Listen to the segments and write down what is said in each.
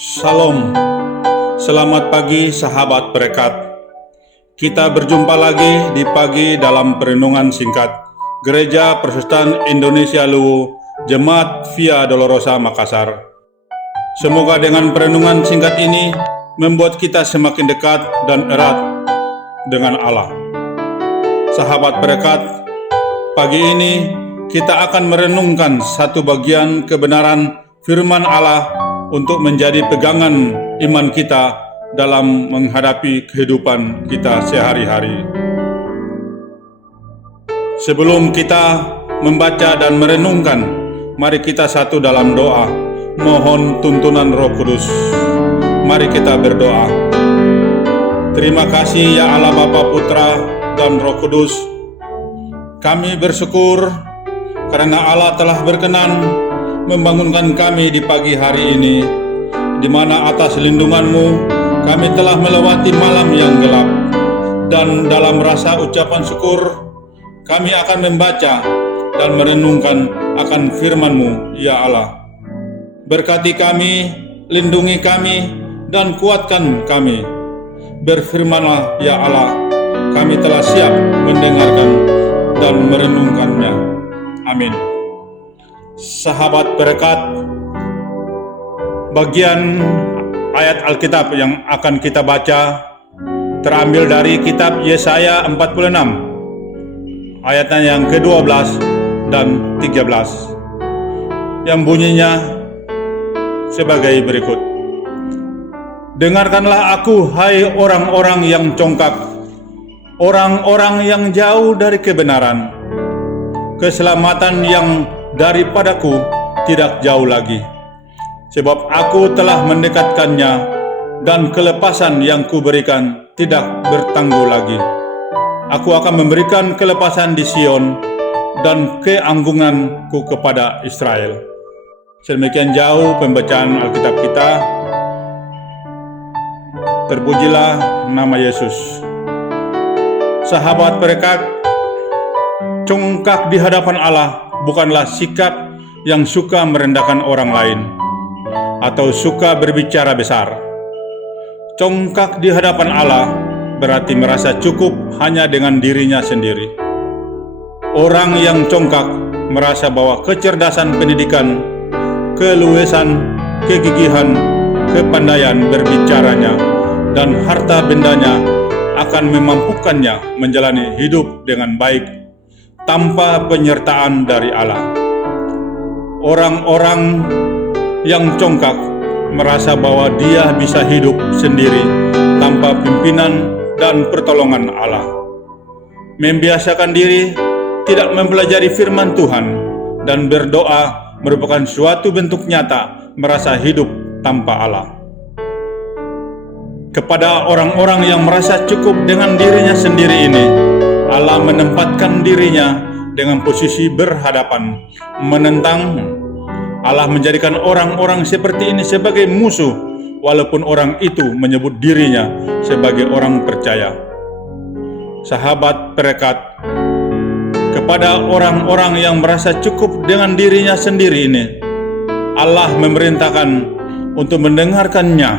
Shalom, selamat pagi sahabat berkat. Kita berjumpa lagi di pagi dalam perenungan singkat Gereja Protestan Indonesia Luwu, Jemaat Via Dolorosa Makassar. Semoga dengan perenungan singkat ini membuat kita semakin dekat dan erat dengan Allah. Sahabat berkat, pagi ini kita akan merenungkan satu bagian kebenaran firman Allah untuk menjadi pegangan iman kita dalam menghadapi kehidupan kita sehari-hari. Sebelum kita membaca dan merenungkan, mari kita satu dalam doa, mohon tuntunan Roh Kudus. Mari kita berdoa. Terima kasih ya Allah Bapa, Putra, dan Roh Kudus. Kami bersyukur karena Allah telah berkenan membangunkan kami di pagi hari ini, di mana atas lindungan-Mu kami telah melewati malam yang gelap. Dan dalam rasa ucapan syukur, kami akan membaca dan merenungkan akan firman-Mu, ya Allah. Berkati kami, lindungi kami, dan kuatkan kami. Berfirmanlah, ya Allah, kami telah siap mendengarkan dan merenungkannya. Amin. Sahabat berkat, bagian ayat Alkitab yang akan kita baca terambil dari kitab Yesaya 46 ayatnya yang ke-12 dan 13 yang bunyinya sebagai berikut. Dengarkanlah aku, hai orang-orang yang congkak, orang-orang yang jauh dari kebenaran. Keselamatan yang daripadaku tidak jauh lagi, sebab aku telah mendekatkannya, dan kelepasan yang kuberikan tidak bertangguh lagi. Aku akan memberikan kelepasan di Sion dan keanggunganku kepada Israel. Sedemikian jauh pembacaan Alkitab kita. Terpujilah nama Yesus. Sahabat berkat, congkak di hadapan Allah bukanlah sikap yang suka merendahkan orang lain atau suka berbicara besar. Congkak di hadapan Allah berarti merasa cukup hanya dengan dirinya sendiri. Orang yang congkak merasa bahwa kecerdasan pendidikan, keluasan, kegigihan, kepandaian berbicaranya, dan harta bendanya akan memampukannya menjalani hidup dengan baik tanpa penyertaan dari Allah. Orang-orang yang congkak merasa bahwa dia bisa hidup sendiri tanpa pimpinan dan pertolongan Allah. Membiasakan diri tidak mempelajari firman Tuhan dan berdoa merupakan suatu bentuk nyata merasa hidup tanpa Allah. Kepada orang-orang yang merasa cukup dengan dirinya sendiri ini, Allah menempatkan dirinya dengan posisi berhadapan, menentang. Allah menjadikan orang-orang seperti ini sebagai musuh, walaupun orang itu menyebut dirinya sebagai orang percaya. Sahabat berkat, kepada orang-orang yang merasa cukup dengan dirinya sendiri ini, Allah memerintahkan untuk mendengarkannya,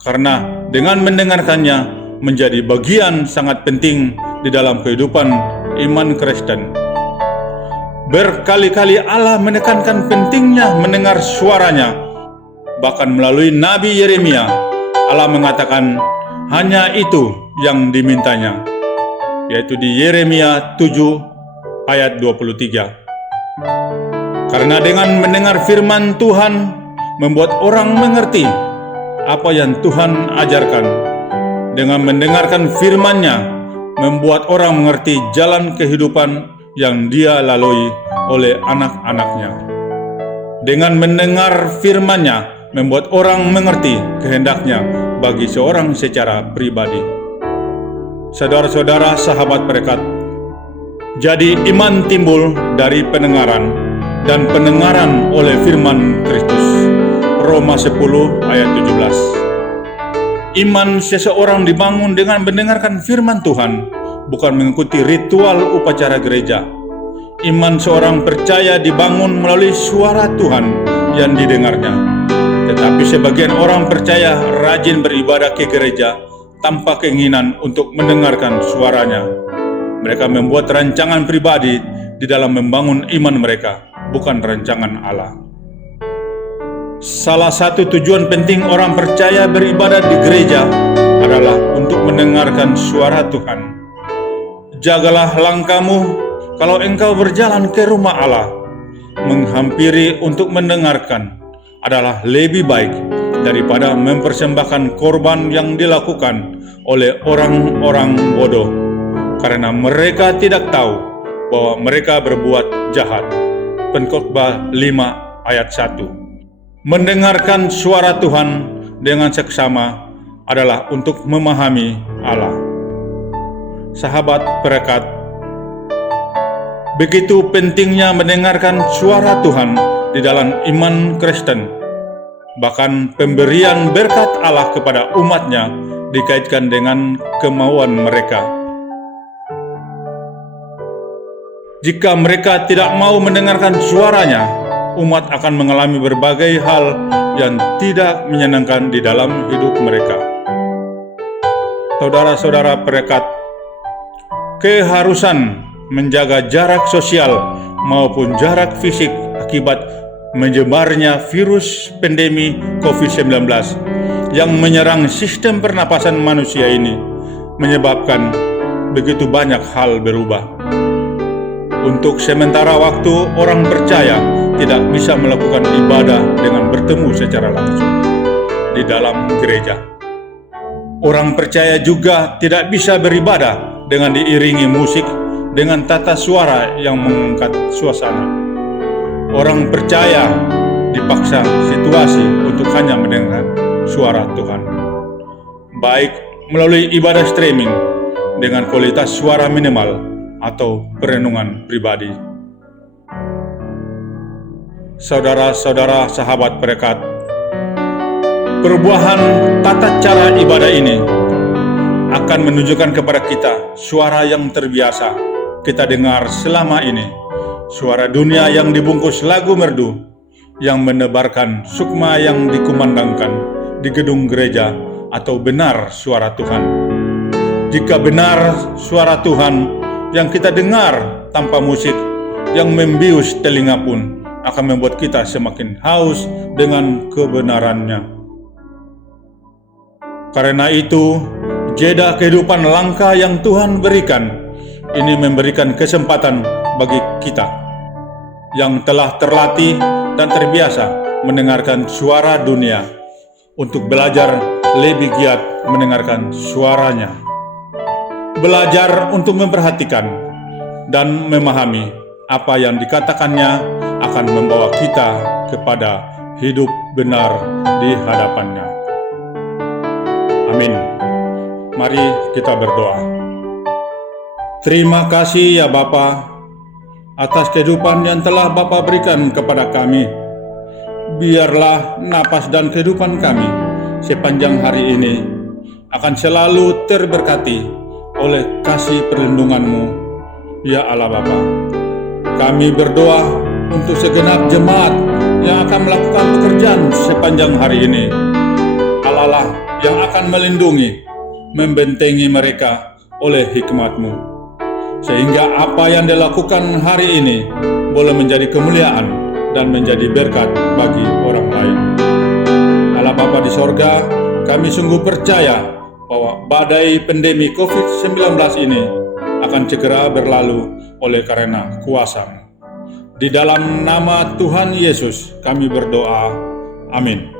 karena dengan mendengarkannya menjadi bagian sangat penting di dalam kehidupan iman Kristen. Berkali-kali Allah menekankan pentingnya mendengar suaranya. Bahkan melalui Nabi Yeremia, Allah mengatakan hanya itu yang dimintanya, yaitu di Yeremia 7 ayat 23. Karena dengan mendengar firman Tuhan membuat orang mengerti apa yang Tuhan ajarkan. Dengan mendengarkan firman-Nya membuat orang mengerti jalan kehidupan yang dia lalui oleh anak-anaknya. Dengan mendengar firman-Nya membuat orang mengerti kehendaknya bagi seorang secara pribadi. Saudara-saudara sahabat berkat, jadi iman timbul dari pendengaran, dan pendengaran oleh firman Kristus. Roma 10 ayat 17. Iman seseorang dibangun dengan mendengarkan firman Tuhan, bukan mengikuti ritual upacara gereja. Iman seorang percaya dibangun melalui suara Tuhan yang didengarnya. Tetapi sebagian orang percaya rajin beribadah ke gereja tanpa keinginan untuk mendengarkan suaranya. Mereka membuat rancangan pribadi di dalam membangun iman mereka, bukan rancangan Allah. Salah satu tujuan penting orang percaya beribadah di gereja adalah untuk mendengarkan suara Tuhan. Jagalah langkahmu kalau engkau berjalan ke rumah Allah. Menghampiri untuk mendengarkan adalah lebih baik daripada mempersembahkan korban yang dilakukan oleh orang-orang bodoh, karena mereka tidak tahu bahwa mereka berbuat jahat. Pengkhotbah 5 ayat 1. Mendengarkan suara Tuhan dengan seksama adalah untuk memahami Allah. Sahabat perekat, begitu pentingnya mendengarkan suara Tuhan di dalam iman Kristen. Bahkan pemberian berkat Allah kepada umatnya dikaitkan dengan kemauan mereka. Jika mereka tidak mau mendengarkan suaranya, umat akan mengalami berbagai hal yang tidak menyenangkan di dalam hidup mereka. Saudara-saudara perekat, keharusan menjaga jarak sosial maupun jarak fisik akibat menyebarnya virus pandemi COVID-19 yang menyerang sistem pernapasan manusia ini menyebabkan begitu banyak hal berubah. Untuk sementara waktu, orang percaya tidak bisa melakukan ibadah dengan bertemu secara langsung di dalam gereja. Orang percaya juga tidak bisa beribadah dengan diiringi musik dengan tata suara yang mengangkat suasana. Orang percaya dipaksa situasi untuk hanya mendengar suara Tuhan, baik melalui ibadah streaming dengan kualitas suara minimal atau perenungan pribadi. Saudara-saudara sahabat perekat, perubahan tata cara ibadah ini akan menunjukkan kepada kita suara yang terbiasa kita dengar selama ini, suara dunia yang dibungkus lagu merdu yang menebarkan sukma yang dikumandangkan di gedung gereja, atau benar suara Tuhan. Jika benar suara Tuhan yang kita dengar tanpa musik yang membius telinga pun akan membuat kita semakin haus dengan kebenarannya. Karena itu, jeda kehidupan langka yang Tuhan berikan ini memberikan kesempatan bagi kita yang telah terlatih dan terbiasa mendengarkan suara dunia untuk belajar lebih giat mendengarkan suaranya. Belajar untuk memperhatikan dan memahami apa yang dikatakannya akan membawa kita kepada hidup benar di hadapannya. Amin. Mari kita berdoa. Terima kasih ya Bapa atas kehidupan yang telah Bapa berikan kepada kami. Biarlah napas dan kehidupan kami sepanjang hari ini akan selalu terberkati oleh kasih perlindungan-Mu, ya Allah Bapa. Kami berdoa untuk segenap jemaat yang akan melakukan pekerjaan sepanjang hari ini. Allah yang akan melindungi, membentengi mereka oleh hikmat-Mu, sehingga apa yang dilakukan hari ini boleh menjadi kemuliaan dan menjadi berkat bagi orang lain. Allah Bapa di sorga, kami sungguh percaya bahwa badai pandemi COVID-19 ini akan segera berlalu oleh karena kuasa-Mu. Di dalam nama Tuhan Yesus kami berdoa. Amin.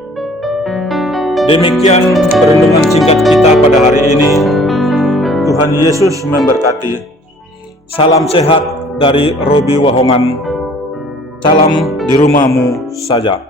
Demikian perenungan singkat kita pada hari ini. Tuhan Yesus memberkati. Salam sehat dari Robi Wahongan. Salam di rumahmu saja.